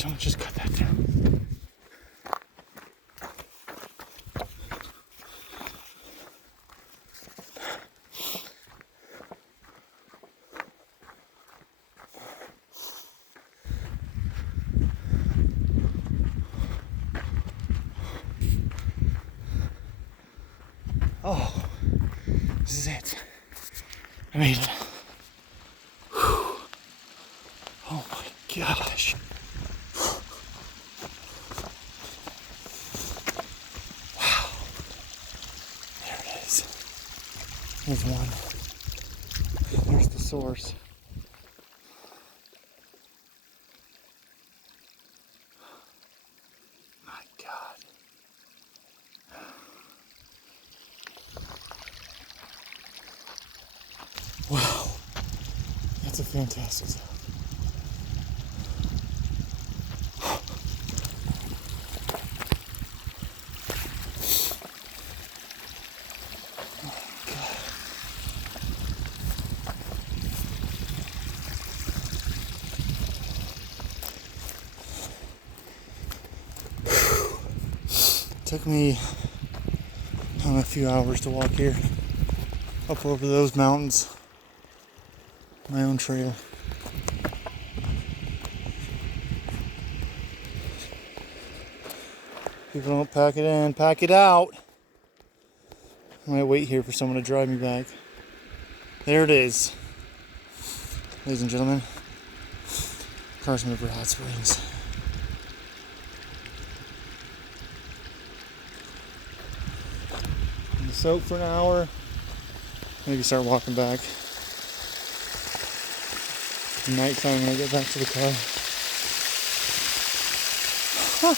Someone just cut that down. Oh, this is it. I made it. Whew. Oh my gosh. Wow. There it is. There's one. There's the source. My God. Wow. That's a fantastic sound. Took me a few hours to walk here, up over those mountains, my own trail. People don't pack it in, pack it out. I might wait here for someone to drive me back. There it is. Ladies and gentlemen, Carson River Hot Springs. Soak for an hour, maybe start walking back. Nighttime when I get back to the car. Huh.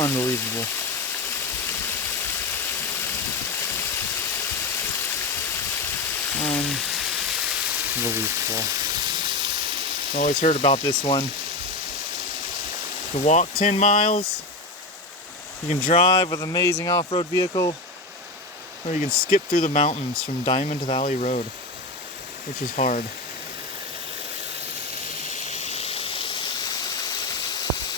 Unbelievable. Unbelievable. Always heard about this one. To walk 10 miles, you can drive with an amazing off-road vehicle, or you can skip through the mountains from Diamond Valley Road, which is hard.